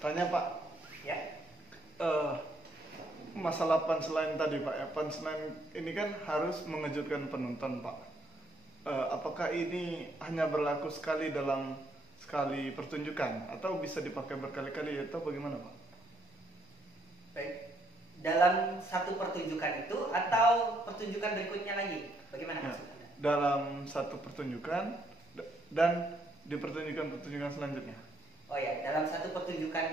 Tanya Pak, Ya. eh, masalah punchline tadi Pak ya, punchline ini kan harus mengejutkan penonton Pak. Apakah ini hanya berlaku sekali dalam sekali pertunjukan atau bisa dipakai berkali-kali atau bagaimana Pak? Baik. Dalam satu pertunjukan itu atau pertunjukan berikutnya lagi? Bagaimana Ya, maksudnya? dalam satu pertunjukan dan di pertunjukan-pertunjukan selanjutnya. Oh ya, dalam satu pertunjukan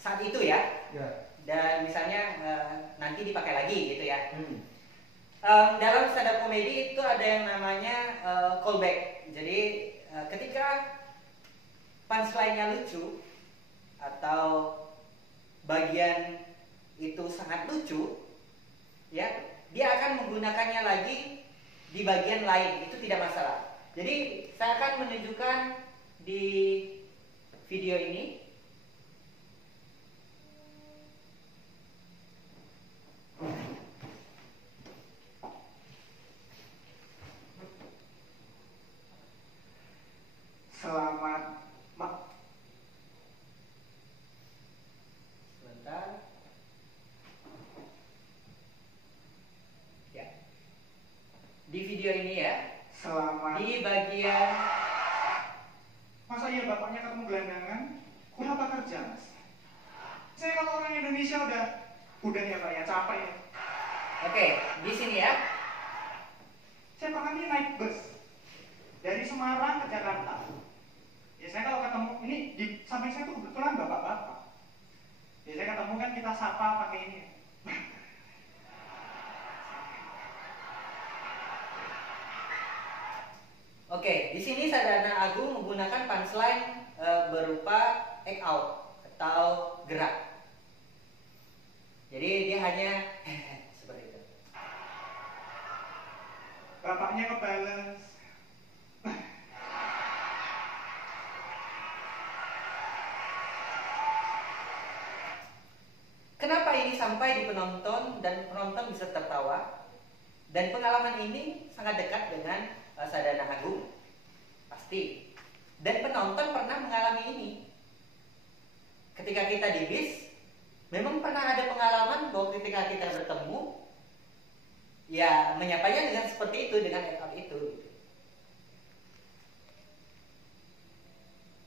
saat itu ya. Ya. Dan misalnya nanti dipakai lagi gitu ya. Dalam stand up comedy itu ada yang namanya callback. Jadi ketika punchline-nya lucu atau bagian itu sangat lucu, ya, dia akan menggunakannya lagi di bagian lain. Itu tidak masalah. Jadi saya akan menunjukkan di video ini. Selamat Sebentar. Ya. Di video ini ya, Selamat. di bagian Masa iya bapaknya ketemu gelandangan? Kenapa kerja, Mas? Saya kalau orang Indonesia udah ya Pak ya, capek ya. Oke, di sini ya. Saya pernah nih naik bus dari Semarang ke Jakarta. Ya saya kalau ketemu ini di samping saya tuh kebetulan bapak-bapak. Ya saya ketemu kan kita sapa pakai ini. Oke, di sini Sadana Agung menggunakan punchline berupa act out atau gerak. Jadi dia hanya seperti itu. Bapaknya ngebales. Kenapa ini sampai di penonton dan penonton bisa tertawa? Dan pengalaman ini sangat dekat dengan Sadana Agung, pasti. Dan penonton pernah mengalami ini. Ketika kita di bis, memang pernah ada pengalaman bahwa ketika kita bertemu, ya menyapanya dengan seperti itu, dengan act out itu.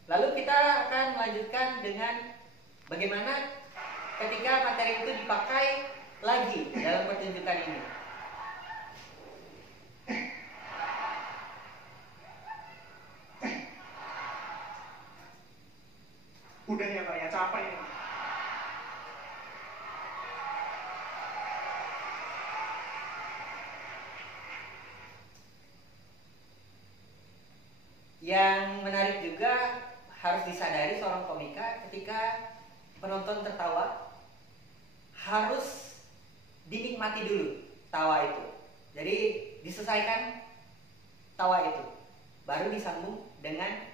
Lalu kita akan melanjutkan dengan bagaimana ketika materi itu dipakai lagi dalam pertunjukan ini. Udah ya Pak ya, capek ya. Yang menarik juga harus disadari seorang komika ketika penonton tertawa harus dinikmati dulu tawa itu. Jadi diselesaikan tawa itu, baru disambung dengan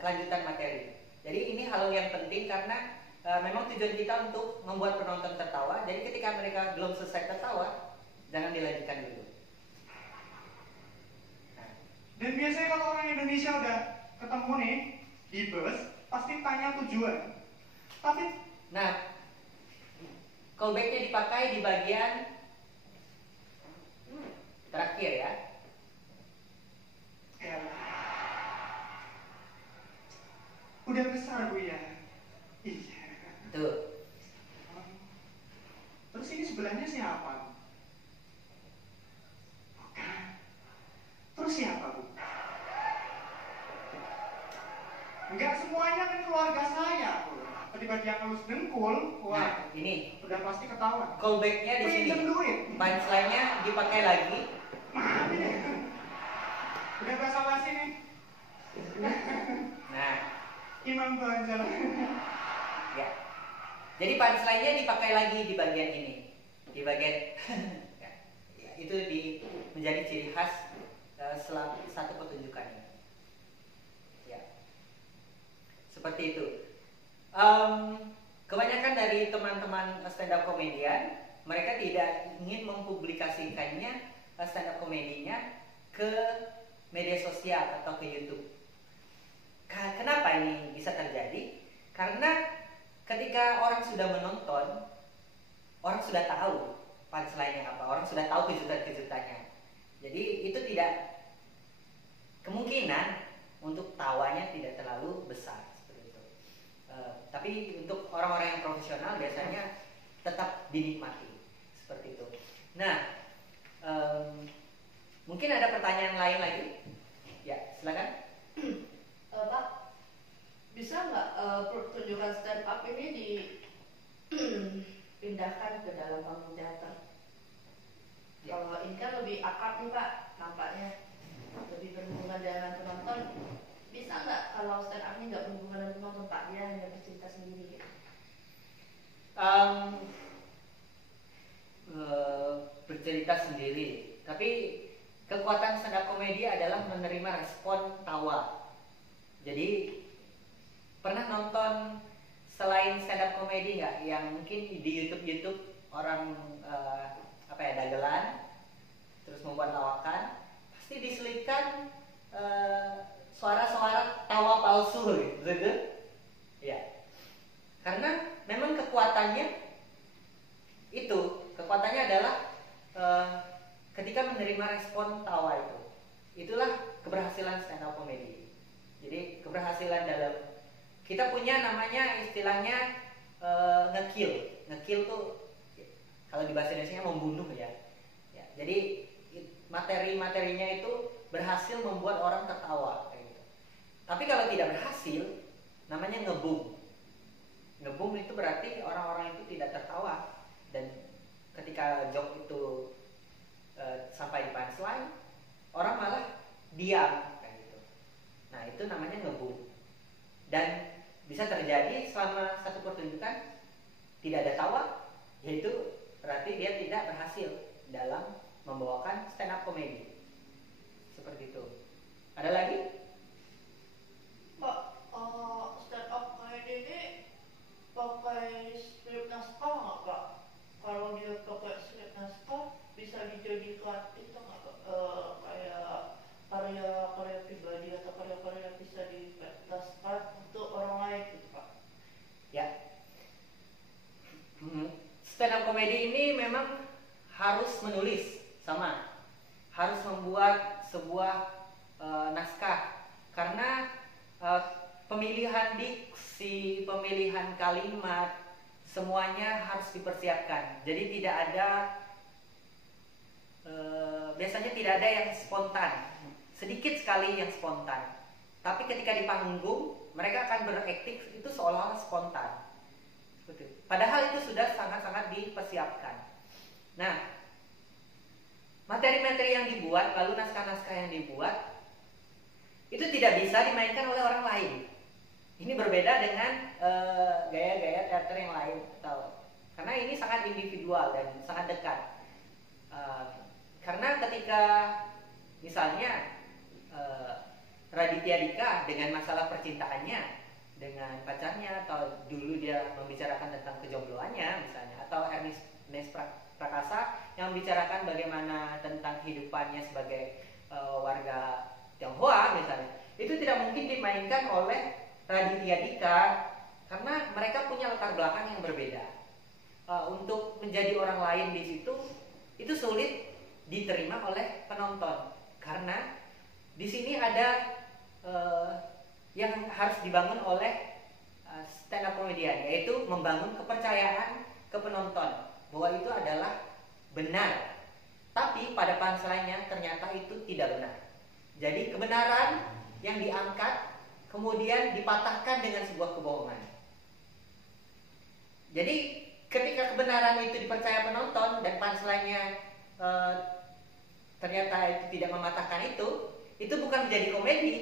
kelanjutan materi. Jadi ini hal yang penting karena memang tujuan kita untuk membuat penonton tertawa. Jadi ketika mereka belum selesai tertawa, jangan dilanjutkan dulu. Dan biasanya kalau orang Indonesia udah ketemu nih di bus, pasti tanya tujuan. Tapi Nah, callback-nya dipakai di bagian terakhir ya. ya, udah besar Bu ya. Iya. Tuh. Terus ini sebelahnya siapa? Bukan. Terus siapa Bu? Enggak semuanya kan keluarga saya Bu. Tiba-tiba yang ngelus dengkul, wah, Nah, ini udah pasti ketahuan. callback-nya di sini. Pinjem duit. Punchline-nya dipakai lagi. Mana nih? Udah bahasa basi nih. Nah, Imam Banjal. ya. Jadi punchline-nya dipakai lagi di bagian ini. Di bagian ya, itu menjadi ciri khas satu pertunjukan ini. Ya. Seperti itu. Kebanyakan dari teman-teman stand up komedian, mereka tidak ingin mempublikasikannya stand up komedinya ke media sosial atau ke YouTube. Kenapa ini bisa terjadi? Karena ketika orang sudah menonton, orang sudah tahu punchline-nya apa, orang sudah tahu kejutan-kejutannya. Jadi itu tidak, kemungkinan untuk tawanya tidak terlalu besar seperti itu. Tapi untuk orang-orang yang profesional biasanya tetap dinikmati seperti itu. Nah, mungkin ada pertanyaan lain lagi? Ya, silakan. Pak, bisa nggak pertunjukan stand up ini dipindahkan ke dalam panggung teater? Ya. Kalau ini kan lebih akrab nih Pak, nampaknya lebih berhubungan dengan penonton. Bisa nggak kalau stand up ini nggak berhubungan dengan penonton Pak, dia hanya bercerita sendiri gitu? Bercerita sendiri, tapi kekuatan stand up komedi adalah menerima respon tawa. Jadi pernah nonton selain stand up komedi nggak yang mungkin di YouTube orang dagelan terus membuat lawakan, pasti diselipkan suara-suara tawa palsu gitu ya, karena memang kekuatannya adalah ketika menerima respon tawa itulah keberhasilan stand up comedy. Jadi keberhasilan dalam, kita punya namanya istilahnya ngekill tuh kalau di bahasa Indonesia membunuh ya. Jadi materi-materinya itu berhasil membuat orang tertawa kayak gitu. Tapi kalau tidak berhasil, namanya ngebum. Ngebum itu berarti orang-orang itu tidak tertawa, dan ketika joke itu sampai di punchline, orang malah diam kayak gitu. Nah, itu namanya ngebum. Dan bisa terjadi selama satu pertunjukan tidak ada tawa, yaitu berarti dia tidak berhasil dalam membawakan stand up comedy. Seperti itu. Ada lagi? Pak, stand up comedy ini pakai skrip naskah nggak Pak? Kalau dia pakai skrip naskah bisa dijadikan itu nggak Pak? Kayak karya pribadi atau karya-karya yang bisa dipentaskan untuk orang lain gitu Pak? Ya. Stand up comedy ini memang harus menulis, harus membuat sebuah naskah, karena pemilihan diksi, pemilihan kalimat, semuanya harus dipersiapkan. Jadi tidak ada, biasanya tidak ada yang spontan, sedikit sekali yang spontan. Tapi ketika di panggung mereka akan berakting itu seolah-olah spontan. Padahal itu sudah sangat-sangat dipersiapkan. Nah, materi-materi yang dibuat, lalu naskah-naskah yang dibuat, itu tidak bisa dimainkan oleh orang lain. Ini berbeda dengan gaya-gaya teater yang lain, karena ini sangat individual dan sangat dekat. Karena ketika misalnya Raditya Dika dengan masalah percintaannya dengan pacarnya, atau dulu dia membicarakan tentang kejombloannya misalnya, atau Ernest Prakasa yang membicarakan bagaimana tentang kehidupannya sebagai warga Tionghoa misalnya, itu tidak mungkin dimainkan oleh Raditya Dika karena mereka punya latar belakang yang berbeda. Untuk menjadi orang lain di situ itu sulit diterima oleh penonton, karena di sini ada yang harus dibangun oleh stand up comedian, yaitu membangun kepercayaan ke penonton bahwa itu adalah benar, tapi pada punchline-nya ternyata itu tidak benar. Jadi kebenaran yang diangkat kemudian dipatahkan dengan sebuah kebohongan. Jadi ketika kebenaran itu dipercaya penonton dan punchline-nya ternyata itu tidak mematahkan itu bukan menjadi komedi,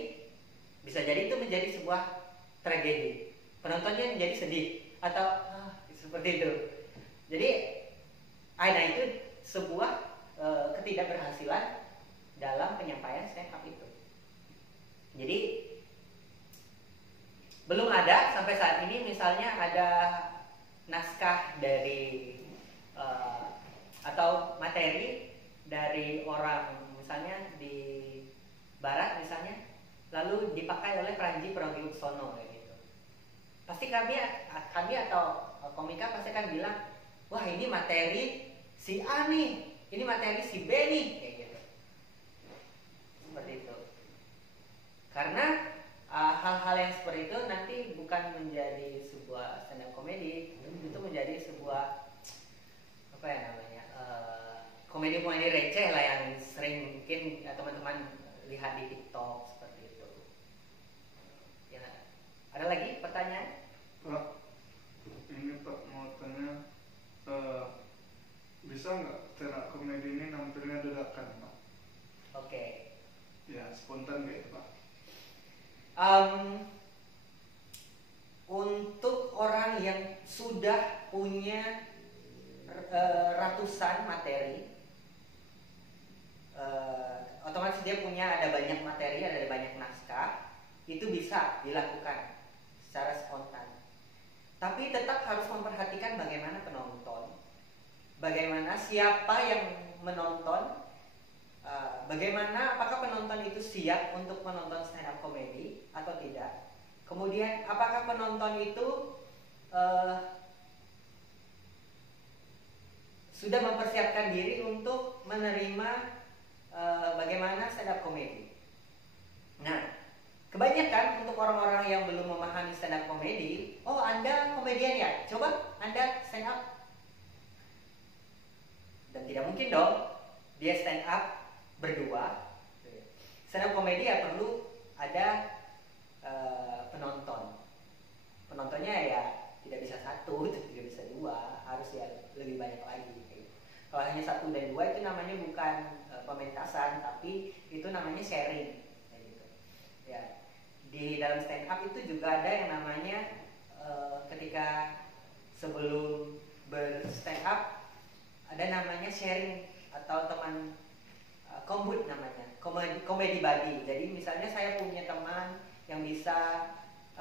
bisa jadi itu menjadi sebuah tragedi. Penontonnya menjadi sedih atau seperti itu. Jadi itu sebuah ketidakberhasilan dalam penyampaian stand up itu. Jadi belum ada sampai saat ini misalnya ada naskah dari atau materi dari orang misalnya di barat misalnya, lalu dipakai oleh Panji Pragiwaksono kayak gitu. pasti kami atau komika pasti akan bilang, wah ini materi si A nih, ini materi si B nih, kayak gitu. Seperti itu. Karena hal-hal yang seperti itu nanti bukan menjadi sebuah stand up comedy, itu menjadi sebuah apa ya namanya, komedi-komedi receh lah yang sering mungkin teman-teman lihat di TikTok seperti itu. Ya, ada lagi pertanyaan? Pak, ini Pak mau tanya, bisa nggak stand up comedy ini nampilnya dadakan Pak? Oke. Ya spontan gitu Pak. Untuk orang yang sudah punya ratusan materi, otomatis dia punya ada banyak materi, ada banyak naskah, itu bisa dilakukan secara spontan. Tapi tetap harus memperhatikan bagaimana penonton, bagaimana siapa yang menonton, bagaimana apakah penonton itu siap untuk menonton stand up comedy atau tidak. Kemudian apakah penonton itu sudah mempersiapkan diri untuk menerima bagaimana stand up comedy. Nah, kebanyakan untuk orang-orang yang belum memahami stand up comedy, oh Anda komedian ya, coba Anda stand up. Dan tidak mungkin dong dia stand up berdua. Stand up comedy ya perlu ada penonton. Penontonnya ya tidak bisa satu, tidak bisa dua, harus ya lebih banyak lagi. Kalau hanya 1 dan 2 itu namanya bukan pementasan, tapi itu namanya sharing. Gitu. Ya. Di dalam stand up itu juga ada yang namanya ketika sebelum berstand up ada namanya sharing atau teman kombut namanya, comedy buddy. Jadi misalnya saya punya teman yang bisa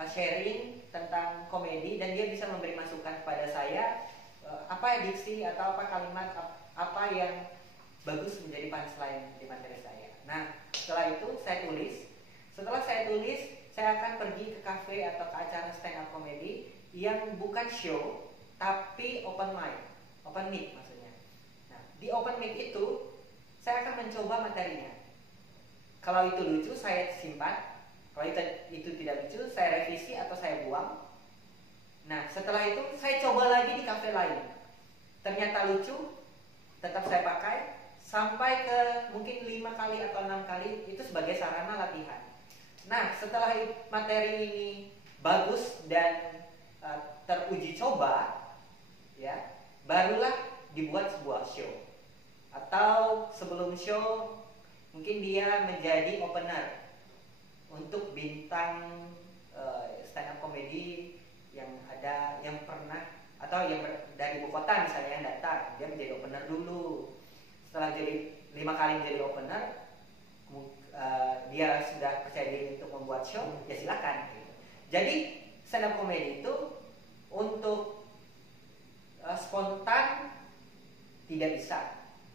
sharing tentang komedi dan dia bisa memberi masukan kepada saya apa diksi atau apa kalimat apa yang bagus menjadi punchline di materi saya. Nah, setelah itu saya tulis. Setelah saya tulis, saya akan pergi ke cafe atau ke acara stand up comedy yang bukan show tapi open mic maksudnya. Nah, di open mic itu saya akan mencoba materinya. Kalau itu lucu saya simpan, kalau itu tidak lucu saya revisi atau saya buang. Nah, setelah itu saya coba lagi di cafe lain. Ternyata lucu, tetap saya pakai sampai ke mungkin 5 kali atau 6 kali itu sebagai sarana latihan. Nah, setelah materi ini bagus dan teruji coba, ya, barulah dibuat sebuah show. Atau sebelum show mungkin dia menjadi opener untuk bintang stand up comedy yang ada yang pernah atau yang dari ibu kota misalnya yang datang, dia menjadi opener dulu. Setelah jadi 5 kali menjadi opener, dia sudah percaya diri untuk membuat show, ya silakan. Gitu. Jadi stand up comedy itu untuk spontan tidak bisa.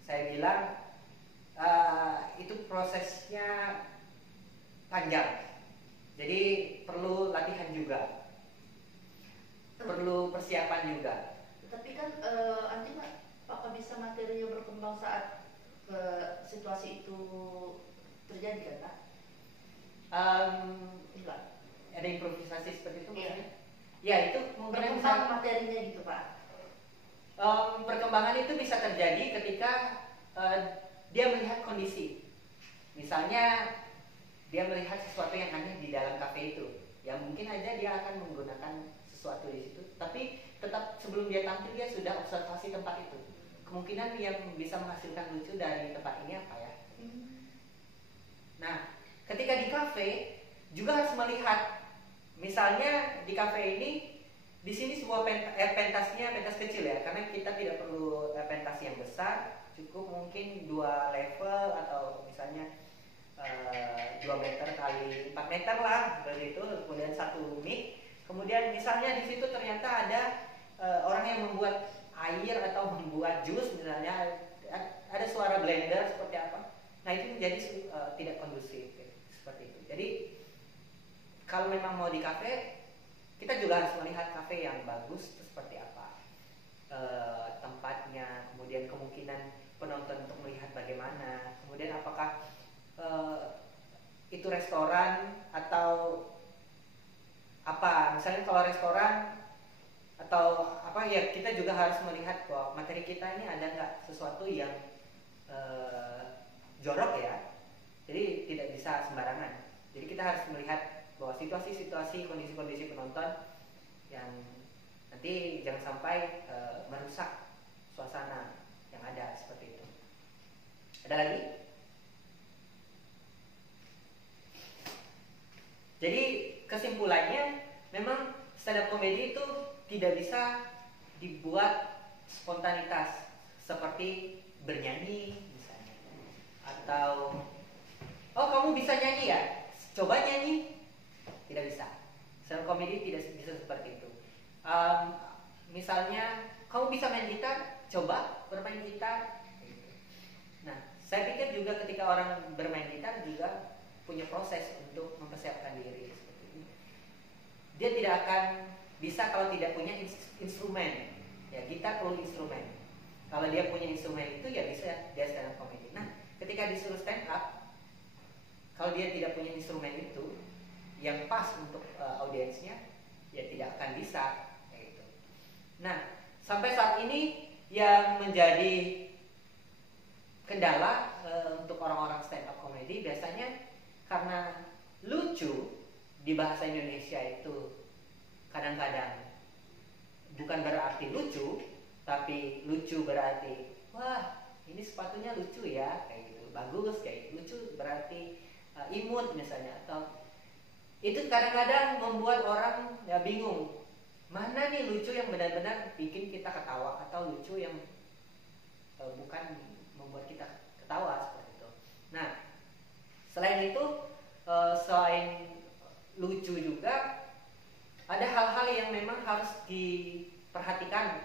Saya bilang itu prosesnya panjang. Jadi perlu latihan juga, perlu persiapan juga. Tapi kan nanti apakah bisa materinya berkembang saat situasi itu terjadi kan Pak? Enggak. Ada improvisasi seperti itu Iya. maksudnya? Ya itu mungkin Berkembang materinya gitu Pak. Perkembangan itu bisa terjadi ketika dia melihat kondisi. Misalnya dia melihat sesuatu yang aneh di dalam kafe itu, yang mungkin aja dia akan menggunakan sesuatu di situ, tapi tetap sebelum dia tampil dia sudah observasi tempat itu. Kemungkinan yang bisa menghasilkan lucu dari tempat ini apa ya? Nah, ketika di kafe juga harus melihat, misalnya di kafe ini, di sini sebuah pentasnya pentas kecil ya, karena kita tidak perlu pentas yang besar, cukup mungkin 2 level atau misalnya 2 meter kali 4 meter lah, seperti itu. Kemudian 1 mic. Kemudian misalnya di situ ternyata ada orang yang membuat air atau membuat jus misalnya, ada suara blender seperti apa. Nah itu menjadi tidak kondusif seperti itu. Jadi kalau memang mau di kafe kita juga harus melihat kafe yang bagus itu seperti apa, tempatnya, kemudian kemungkinan penonton untuk melihat bagaimana, kemudian apakah itu restoran atau apa. Misalnya kalau restoran atau apa ya, kita juga harus melihat bahwa materi kita ini ada nggak sesuatu yang jorok ya. Jadi tidak bisa sembarangan. Jadi kita harus melihat bahwa situasi-situasi, kondisi-kondisi penonton yang nanti jangan sampai merusak suasana yang ada seperti itu. Ada lagi? Jadi kesimpulannya memang stand up comedy itu tidak bisa dibuat spontanitas seperti bernyanyi misalnya, atau oh kamu bisa nyanyi ya, coba nyanyi. Tidak bisa. Stand up comedy tidak bisa seperti itu. Misalnya kamu bisa main gitar, coba bermain gitar. Nah, saya pikir juga ketika orang bermain gitar juga punya proses untuk mempersiapkan diri seperti ini. Dia tidak akan bisa kalau tidak punya instrumen. Ya, gitar perlu instrumen. Kalau dia punya instrumen itu ya bisa dia stand up comedy. Nah, ketika disuruh stand up, kalau dia tidak punya instrumen itu yang pas untuk audiensnya, ya tidak akan bisa kayak gitu. Nah, sampai saat ini yang menjadi kendala untuk orang-orang stand up comedy biasanya karena lucu di bahasa Indonesia itu kadang-kadang bukan berarti lucu, tapi lucu berarti wah ini sepatunya lucu ya, kayak gitu, bagus kayak lucu berarti imut misalnya, atau itu kadang-kadang membuat orang ya bingung mana nih lucu yang benar-benar bikin kita ketawa atau lucu yang bukan membuat kita ketawa seperti itu. Nah, selain itu selain lucu juga ada hal-hal yang memang harus diperhatikan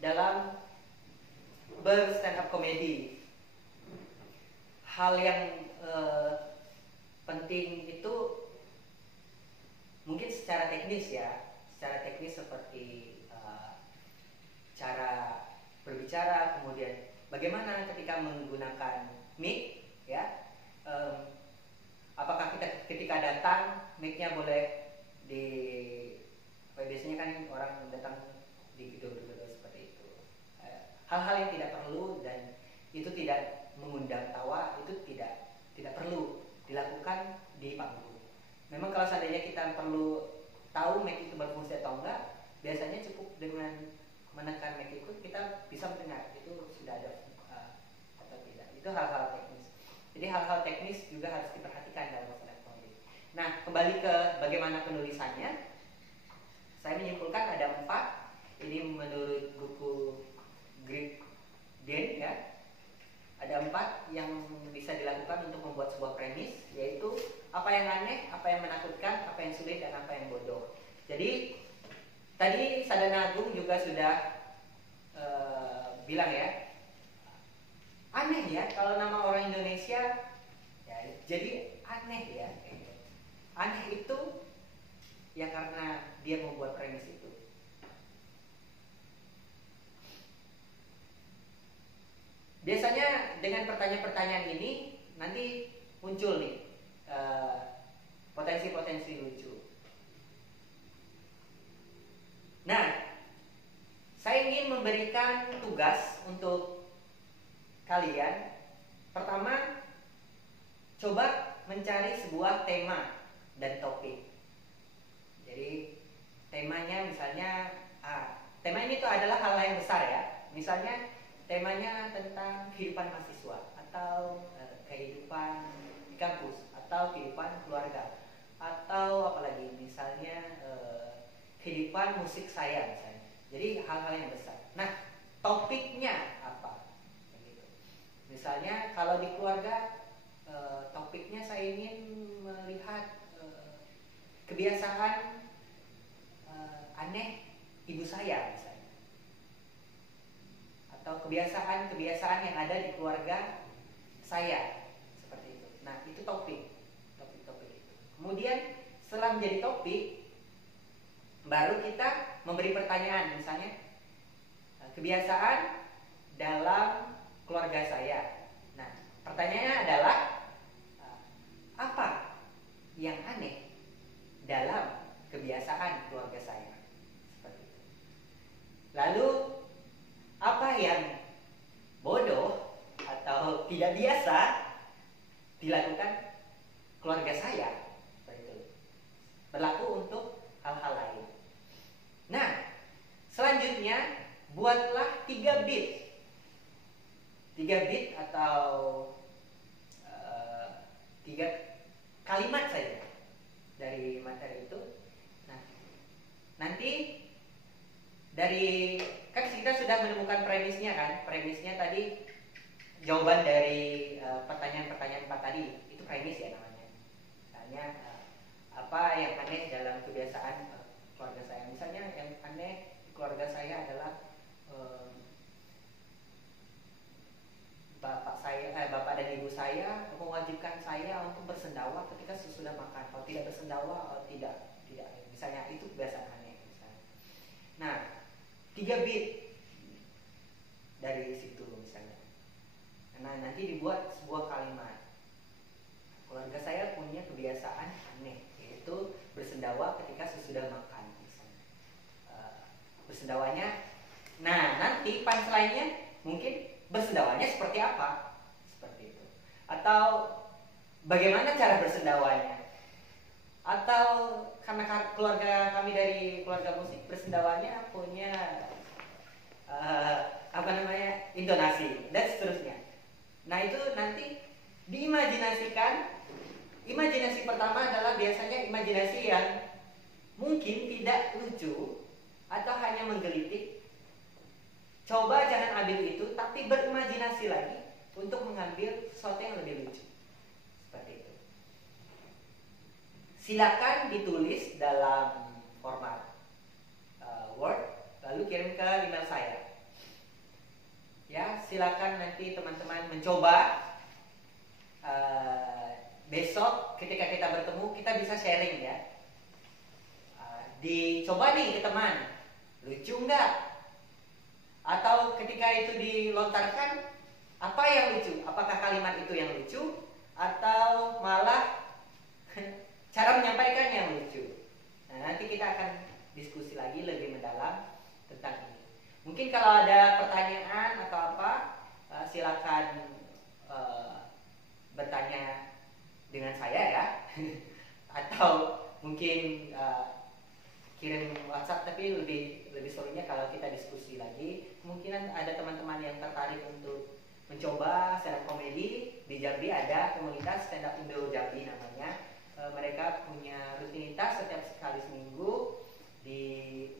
dalam ber-stand up comedy. Hal yang penting itu mungkin secara teknis ya, secara teknis seperti cara berbicara, kemudian bagaimana ketika menggunakan mic ya, apakah kita ketika datang mic-nya boleh di biasanya kan orang datang di gedung-gedung seperti itu, hal-hal yang tidak perlu dan itu tidak mengundang tawa itu tidak perlu dilakukan di panggung. Memang kalau seandainya kita perlu tahu mic itu berfungsi atau enggak, biasanya cukup dengan menekan mic itu kita bisa mendengar itu sudah ada atau tidak. Itu hal-hal teknis. Jadi hal-hal teknis juga harus diperhatikan dalam stand up comedy. Nah, kembali ke bagaimana penulisannya, saya menyimpulkan ada 4. Ini menurut buku Greg Den ya. Ada 4 yang bisa dilakukan untuk membuat sebuah premis, yaitu apa yang aneh, apa yang menakutkan, apa yang sulit, dan apa yang bodoh. Jadi tadi Sadana Agung juga sudah bilang ya, aneh ya kalau nama orang Indonesia ya, jadi aneh ya. Aneh itu ya karena dia membuat premis itu. Biasanya dengan pertanyaan-pertanyaan ini nanti muncul nih potensi-potensi lucu. Nah, saya ingin memberikan tugas untuk kalian. Pertama, coba mencari sebuah tema dan topik. Jadi temanya misalnya, tema ini tuh adalah hal yang besar ya. Misalnya temanya tentang kehidupan mahasiswa atau kehidupan di kampus atau kehidupan keluarga atau apalagi misalnya kehidupan musik saya misalnya. Jadi hal-hal yang besar. Nah, topiknya apa? Begitu. Misalnya kalau di keluarga topiknya saya ingin melihat kebiasaan aneh ibu saya misalnya. Atau kebiasaan-kebiasaan yang ada di keluarga saya seperti itu. Nah, itu topik itu. Kemudian setelah menjadi topik, baru kita memberi pertanyaan, misalnya kebiasaan dalam keluarga saya. Nah, pertanyaannya adalah apa yang aneh dalam kebiasaan keluarga saya? Seperti itu. Lalu apa yang bodoh atau tidak biasa dilakukan keluarga saya? Seperti itu. Berlaku untuk hal-hal lain. Nah, selanjutnya buatlah 3 bit. 3 bit atau 3 kalimat saja dari materi itu. Nah, nanti dari kan kita sudah menemukan premisnya kan? Premisnya tadi jawaban dari pertanyaan-pertanyaan 4 tadi. Itu premis ya namanya. Misalnya apa yang aneh dalam kebiasaan keluarga saya? Misalnya yang aneh di keluarga saya adalah bapak dan ibu saya mewajibkan saya untuk bersendawa ketika sesudah makan. Kalau tidak bersendawa, tidak. Misalnya itu kebiasaan aneh. Misalnya. Nah, 3 bit dari situ misalnya. Nah, nanti dibuat sebuah kalimat. Keluarga saya punya kebiasaan aneh, yaitu bersendawa ketika sesudah makan. Misalnya. Bersendawanya. Nah, nanti punchline-nya mungkin bersendawanya seperti apa? Seperti itu. Atau bagaimana cara bersendawanya? Atau karena keluarga kami dari keluarga musik, bersendawanya punya intonasi dan seterusnya. Nah, itu nanti diimajinasikan. Imajinasi pertama adalah biasanya imajinasi yang mungkin tidak lucu atau hanya menggelitik. Coba jangan ambil itu, tapi berimajinasi lagi untuk mengambil sesuatu yang lebih lucu. Seperti itu. Silakan ditulis dalam format Word, lalu kirim ke email saya. Ya, silakan nanti teman-teman mencoba. Besok ketika kita bertemu, kita bisa sharing ya. Dicoba nih ke teman, lucu nggak? Atau ketika itu dilontarkan, apa yang lucu? Apakah kalimat itu yang lucu? Atau malah cara menyampaikan yang lucu? Nah, nanti kita akan diskusi lagi lebih mendalam tentang ini. Mungkin kalau ada pertanyaan atau apa, silakan bertanya dengan saya ya. Atau mungkin kirim WhatsApp, tapi lebih serunya kalau kita diskusi lagi. Kemungkinan ada teman-teman yang tertarik untuk mencoba stand up comedy. Di Jambi ada komunitas stand up Indo Jambi namanya. Mereka punya rutinitas setiap sekali seminggu di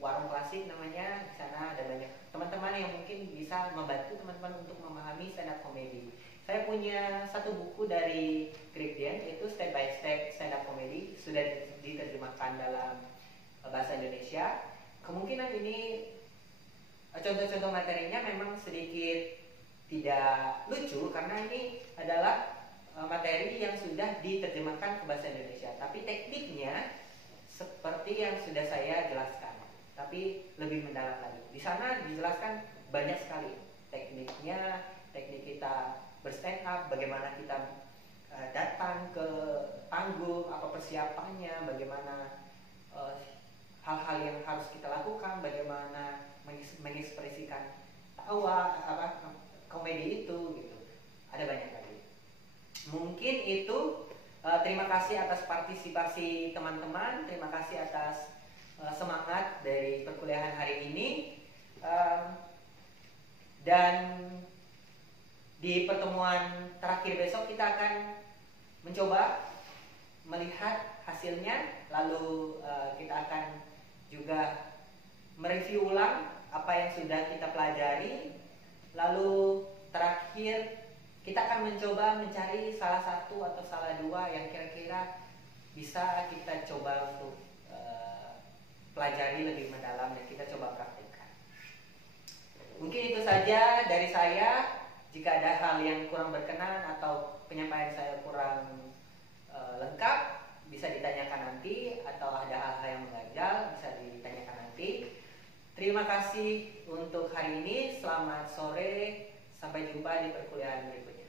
warung klasik namanya. Di sana ada banyak teman-teman yang mungkin bisa membantu teman-teman untuk memahami stand up comedy. Saya punya satu buku dari Kripdian, yaitu Step by Step Stand Up Comedy, sudah diterjemahkan dalam bahasa Indonesia. Kemungkinan ini contoh-contoh materinya memang sedikit tidak lucu karena ini adalah materi yang sudah diterjemahkan ke bahasa Indonesia. Tapi tekniknya seperti yang sudah saya jelaskan, tapi lebih mendalam lagi. Di sana dijelaskan banyak sekali tekniknya, teknik kita berstand up, bagaimana kita datang ke panggung, apa persiapannya, bagaimana hal-hal yang harus kita lakukan, bagaimana mengekspresikan tawa, komedi itu gitu. Ada banyak lagi. Mungkin itu. Terima kasih atas partisipasi teman-teman. Terima kasih atas semangat dari perkuliahan hari ini. Dan di pertemuan terakhir besok kita akan mencoba melihat hasilnya. Lalu kita akan juga mereview ulang apa yang sudah kita pelajari. Lalu terakhir kita akan mencoba mencari salah satu atau salah dua yang kira-kira bisa kita coba untuk pelajari lebih mendalam dan kita coba praktekkan. Mungkin itu saja dari saya. Jika ada hal yang kurang berkenan atau penyampaian saya kurang lengkap, bisa ditanyakan nanti. Atau ada hal-hal yang mengganjal, bisa ditanyakan komedi. Terima kasih untuk hari ini. Selamat sore. Sampai jumpa di perkuliahan berikutnya.